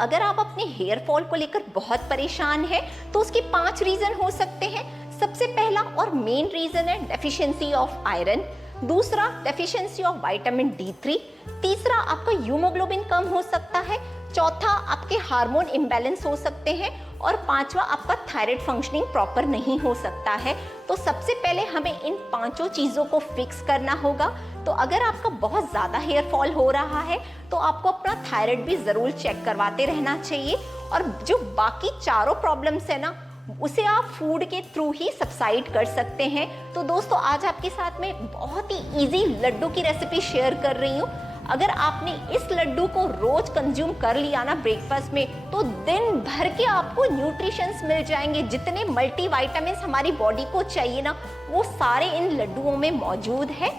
अगर आप अपने हेयर फॉल को लेकर बहुत परेशान हैं तो उसके 5 रीजन हो सकते हैं। सबसे पहला और मेन रीजन है डेफिशिएंसी ऑफ आयरन, दूसरा डेफिशिएंसी ऑफ विटामिन D3, तीसरा आपका हीमोग्लोबिन कम हो सकता है, चौथा आपके हार्मोन इम्बैलेंस हो सकते हैं और पांचवा आपका थायराइड फंक्शनिंग प्रॉपर नहीं हो सकता है। तो सबसे पहले हमें इन 5 चीज़ों को फिक्स करना होगा। तो अगर आपका बहुत ज़्यादा हेयर फॉल हो रहा है तो आपको अपना थायराइड भी ज़रूर चेक करवाते रहना चाहिए। और जो बाकी चारों प्रॉब्लम्स है ना, उसे आप फूड के थ्रू ही सबसाइड कर सकते हैं। तो दोस्तों, आज आपके साथ में बहुत ही इजी लड्डू की रेसिपी शेयर कर रही हूँ। अगर आपने इस लड्डू को रोज कंज्यूम कर लिया ना ब्रेकफास्ट में, तो दिन भर के आपको न्यूट्रिशंस मिल जाएंगे। जितने मल्टीविटामिन्स हमारी बॉडी को चाहिए ना, वो सारे इन लड्डुओं में मौजूद है।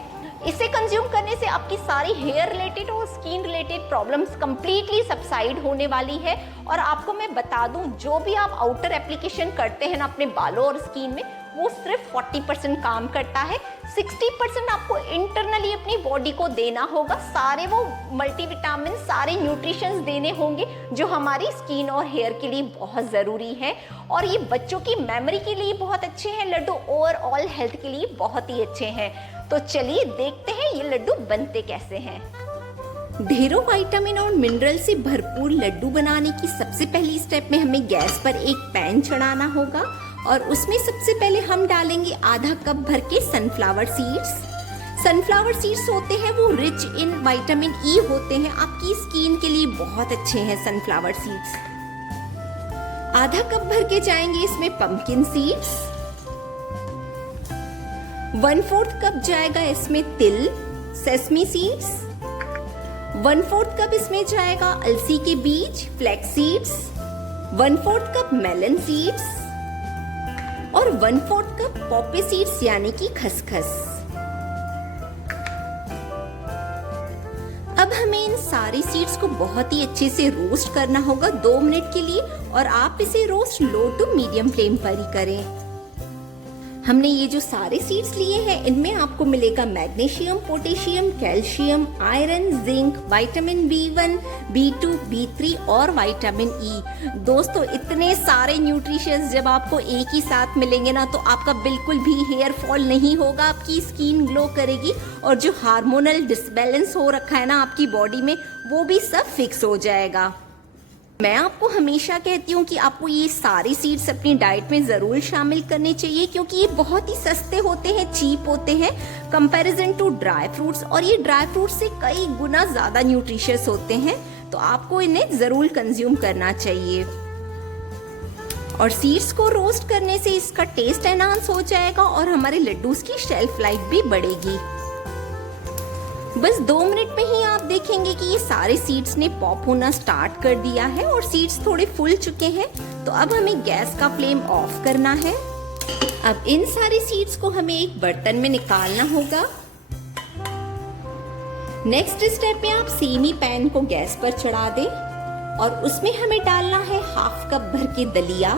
इसे कंज्यूम करने से आपकी सारी हेयर रिलेटेड और skin related problems completely subside होने वाली है। और आपको मैं बता दूं, जो भी आप आउटर एप्लीकेशन करते हैं ना अपने बालों और स्किन में, वो सिर्फ 40% काम करता है। 60% आपको इंटरनली अपनी बॉडी को देना होगा। सारे वो मल्टीविटामिन, सारे न्यूट्रिशंस देने होंगे जो हमारी स्किन और हेयर के लिए बहुत ज़रूरी है। और ये बच्चों की मेमोरी के लिए बहुत अच्छे हैं लड्डू, ओवरऑल हेल्थ के लिए बहुत ही अच्छे हैं। तो चलिए देखते हैं ये लड्डू बनते कैसे हैं। ढेरों विटामिन और मिनरल से भरपूर लड्डू बनाने की सबसे पहली स्टेप में हमें गैस पर एक पैन चढ़ाना होगा और उसमें सबसे पहले हम डालेंगे आधा कप भर के सनफ्लावर सीड्स। सनफ्लावर सीड्स होते हैं वो रिच इन विटामिन ई होते हैं, आपकी स्किन के लिए बहुत अच्छे हैं सनफ्लावर सीड्स। आधा कप भर के जाएंगे इसमें पंपकिन सीड्स। 1/4 कप जाएगा इसमें तिल, सेसमी सीड्स। 1/4 कप इसमें जाएगा अलसी के बीज, flax seeds. 1/4 cup melon seeds और 1/4 कप पॉपी सीड्स यानी कि खसखस। अब हमें इन सारी सीड्स को बहुत ही अच्छे से रोस्ट करना होगा 2 मिनट के लिए, और आप इसे roast low to medium flame पर ही करें। हमने ये जो सारे सीड्स लिए हैं, इनमें आपको मिलेगा magnesium, potassium, calcium, iron, zinc, vitamin B1, B2, B3 और विटामिन ई। दोस्तों, इतने सारे न्यूट्रिशंस जब आपको एक ही साथ मिलेंगे ना, तो आपका बिल्कुल भी हेयर फॉल नहीं होगा, आपकी स्किन ग्लो करेगी और जो हार्मोनल डिसबैलेंस हो रखा है ना आपकी बॉडी में, वो भी सब फिक्स हो जाएगा। मैं आपको हमेशा कहती हूँ कि आपको ये सारी सीड्स अपनी डाइट में ज़रूर शामिल करने चाहिए, क्योंकि ये बहुत ही सस्ते होते हैं, चीप होते हैं कंपैरिजन टू ड्राई फ्रूट्स, और ये ड्राई फ्रूट्स से कई गुना ज़्यादा न्यूट्रिशियस होते हैं। तो आपको इन्हें ज़रूर कंज्यूम करना चाहिए। और सीड्स को रोस्ट करने से इसका टेस्ट एनहांस हो जाएगा और हमारे लड्डूस की शेल्फ लाइफ भी बढ़ेगी। बस 2 मिनट में ही आप देखेंगे कि ये सारे सीड्स ने पॉप होना स्टार्ट कर दिया है और सीड्स थोड़े फूल चुके हैं। तो अब हमें गैस का फ्लेम ऑफ करना है। अब इन सारे सीड्स को हमें एक बर्तन में निकालना होगा। नेक्स्ट स्टेप में आप सेमी पैन को गैस पर चढ़ा दें और उसमें हमें डालना है 1/2 कप भर के दलिया।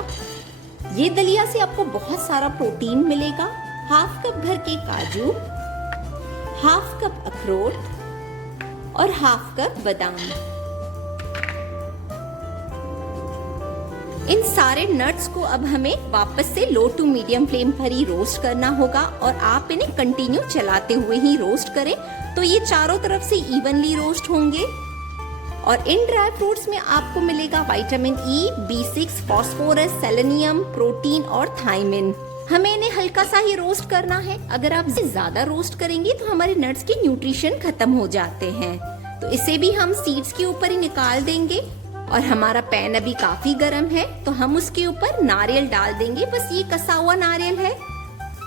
ये दलिया से आपको बहुत सारा प्रोटीन मिलेगा। 1/2 कप भर के काजू, 1/2 कप अखरोट और 1/2 कप बादाम। इन सारे नट्स को अब हमें वापस से लो टू मीडियम फ्लेम पर ही रोस्ट करना होगा और आप इन्हें कंटिन्यू चलाते हुए ही रोस्ट करें, तो ये चारों तरफ से इवनली रोस्ट होंगे। और इन ड्राई फ्रूट्स में आपको मिलेगा vitamin E, B6, phosphorus, selenium, protein और थायमिन। हमें इन्हें हल्का सा ही रोस्ट करना है। अगर आप इसे ज्यादा रोस्ट करेंगे तो हमारे नट्स के न्यूट्रिशन खत्म हो जाते हैं। तो इसे भी हम सीड्स के ऊपर ही निकाल देंगे। और हमारा पैन अभी काफी गर्म है, तो हम उसके ऊपर नारियल डाल देंगे। बस ये कसा हुआ नारियल है।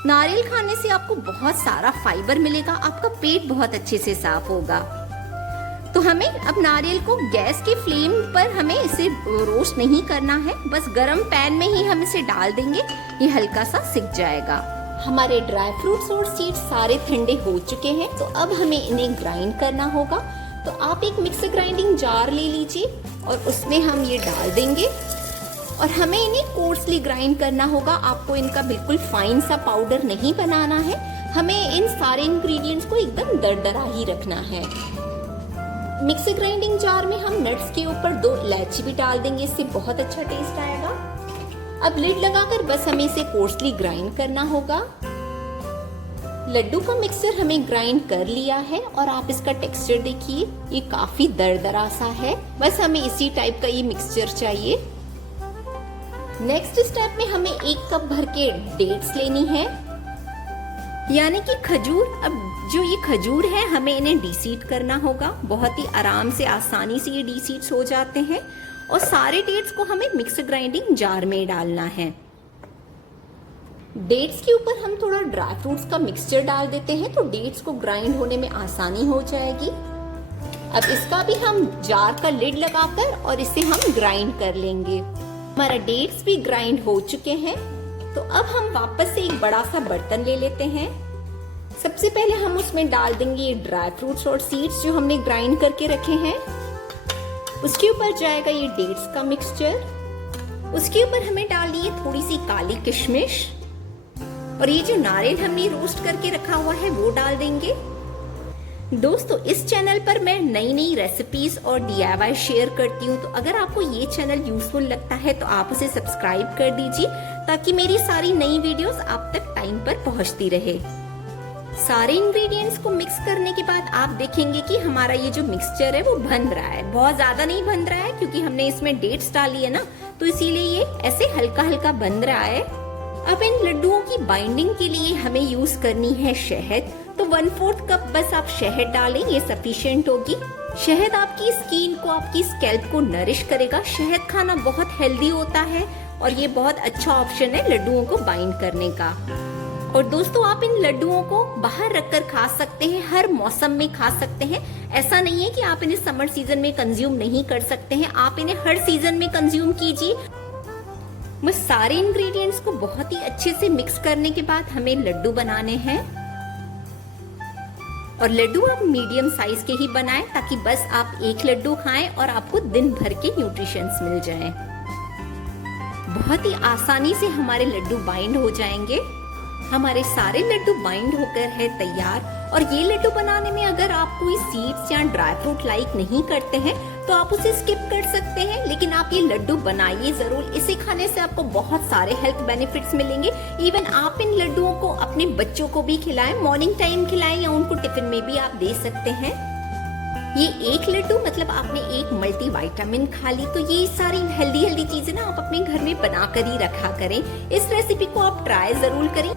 नारियल खाने से आपको बहुत सारा फाइबर मिलेगा, आपका पेट बहुत अच्छे से साफ होगा। तो हमें अब नारियल को गैस के फ्लेम पर हमें इसे रोस्ट नहीं करना है, बस गरम पैन में ही हम इसे डाल देंगे। ये हल्का सा सिक जाएगा। हमारे ड्राई फ्रूट्स और सीड्स सारे ठंडे हो चुके हैं, तो अब हमें इन्हें ग्राइंड करना होगा। तो आप एक मिक्सर ग्राइंडिंग जार ले लीजिए और उसमें हम ये डाल देंगे और हमें इन्हें कोर्सली ग्राइंड करना होगा। आपको इनका बिल्कुल फाइन सा पाउडर नहीं बनाना है, हमें इन सारे इंग्रेडिएंट्स को एकदम दरदरा ही रखना है। मिक्सी ग्राइंडिंग जार में हम नट्स के ऊपर 2 इलायची भी डाल देंगे, इससे बहुत अच्छा टेस्ट आएगा। अब लिड लगाकर बस हमें इसे कोर्सली ग्राइंड करना होगा। लड्डू का मिक्सचर हमें ग्राइंड कर लिया है और आप इसका टेक्सचर देखिए, ये काफी दरदरा सा है। बस हमें इसी टाइप का ये मिक्सचर चाहिए। नेक्स्ट स्टेप में हमें 1 कप भर के डेट्स लेनी है, यानी कि खजूर। अब जो ये खजूर है हमें इन्हें डीसीड करना होगा। बहुत ही आराम से, आसानी से ये डीसीड्स हो जाते हैं। और सारे डेट्स को हमें मिक्स ग्राइंडिंग जार में डालना है। डेट्स के ऊपर हम थोड़ा ड्राई फ्रूट्स का मिक्सचर डाल देते हैं तो डेट्स को ग्राइंड होने में आसानी हो जाएगी। अब इसका भी हम जार का लिड लगाकर और इसे हम ग्राइंड कर लेंगे। हमारा डेट्स भी ग्राइंड हो चुके हैं। तो अब हम वापस से एक बड़ा सा बर्तन ले लेते हैं। सबसे पहले हम उसमें डाल देंगे ये ड्राई फ्रूट्स और सीड्स जो हमने ग्राइंड करके रखे हैं। उसके ऊपर जाएगा ये डेट्स का मिक्सचर। उसके ऊपर हमें डालनी है थोड़ी सी काली किशमिश और ये जो नारियल हमने रोस्ट करके रखा हुआ है वो डाल देंगे। दोस्तों, इस चैनल पर मैं नई नई रेसिपीज और DIY शेयर करती हूँ, तो अगर आपको ये चैनल यूजफुल लगता है तो आप उसे सब्सक्राइब कर दीजिए ताकि मेरी सारी नई वीडियोस आप तक टाइम पर पहुँचती रहे। सारे इंग्रेडिएंट्स को मिक्स करने के बाद आप देखेंगे कि हमारा ये जो मिक्सचर है वो बन रहा है। बहुत ज्यादा नहीं बन रहा है क्योंकि हमने इसमें डेट्स डाली है ना, तो इसीलिए ये ऐसे हल्का हल्का बन रहा है। अब इन लड्डुओं की बाइंडिंग के लिए हमें यूज करनी है शहद। तो 1/4 कप बस आप शहद डालें, ये सफिशिएंट होगी। शहद आपकी स्किन को, आपकी स्कैल्प को नरिश करेगा। शहद खाना बहुत हेल्दी होता है और ये बहुत अच्छा ऑप्शन है लड्डुओं को बाइंड करने का। और दोस्तों, आप इन लड्डुओं को बाहर रखकर खा सकते हैं, हर मौसम में खा सकते हैं। ऐसा नहीं है कि आप इन्हें समर सीजन में कंज्यूम नहीं कर सकते हैं, आप इन्हें हर सीजन में कंज्यूम कीजिए। बस सारे इंग्रेडिएंट्स को बहुत ही अच्छे से मिक्स करने के बाद हमें लड्डू बनाने हैं। और लड्डू आप मीडियम साइज के ही बनाएं ताकि बस आप एक लड्डू खाएं और आपको दिन भर के न्यूट्रिशंस मिल जाएं। बहुत ही आसानी से हमारे लड्डू बाइंड हो जाएंगे। हमारे सारे लड्डू बाइंड होकर है तैयार। और ये लड्डू बनाने में अगर आप कोई सीड्स या ड्राई फ्रूट लाइक नहीं करते हैं तो आप उसे स्किप कर सकते हैं, लेकिन आप ये लड्डू बनाइए जरूर। इसे खाने से आपको बहुत सारे हेल्थ बेनिफिट्स मिलेंगे। इवन आप इन लड्डुओं को अपने बच्चों को भी खिलाएं, मॉर्निंग टाइम खिलाएं या उनको टिफिन में भी आप दे सकते हैं। ये एक लड्डू मतलब आपने एक मल्टी विटामिन खा ली। तो ये सारी हेल्दी चीजें ना आप अपने घर में बना कर ही रखा करें। इस रेसिपी को आप ट्राई जरूर करें।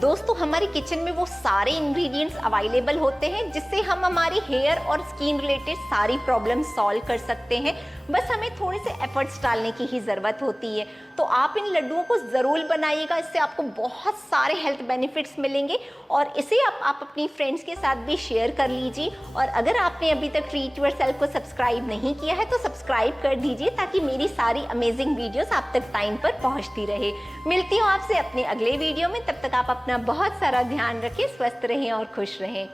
दोस्तों, हमारे किचन में वो सारे इंग्रेडिएंट्स अवेलेबल होते हैं जिससे हम हमारी हेयर और स्किन रिलेटेड सारी प्रॉब्लम सॉल्व कर सकते हैं। बस हमें थोड़े से एफर्ट्स डालने की ही ज़रूरत होती है। तो आप इन लड्डुओं को ज़रूर बनाइएगा, इससे आपको बहुत सारे हेल्थ बेनिफिट्स मिलेंगे। और इसे आप अपनी फ्रेंड्स के साथ भी शेयर कर लीजिए। और अगर आपने अभी तक ट्रीट योरसेल्फ को सब्सक्राइब नहीं किया है तो सब्सक्राइब कर दीजिए ताकि मेरी सारी अमेजिंग वीडियोस आप तक टाइम पर पहुंचती रहे। मिलती हूँ आपसे अपने अगले वीडियो में। तब तक आप अपना बहुत सारा ध्यान रखें, स्वस्थ रहें और खुश रहें।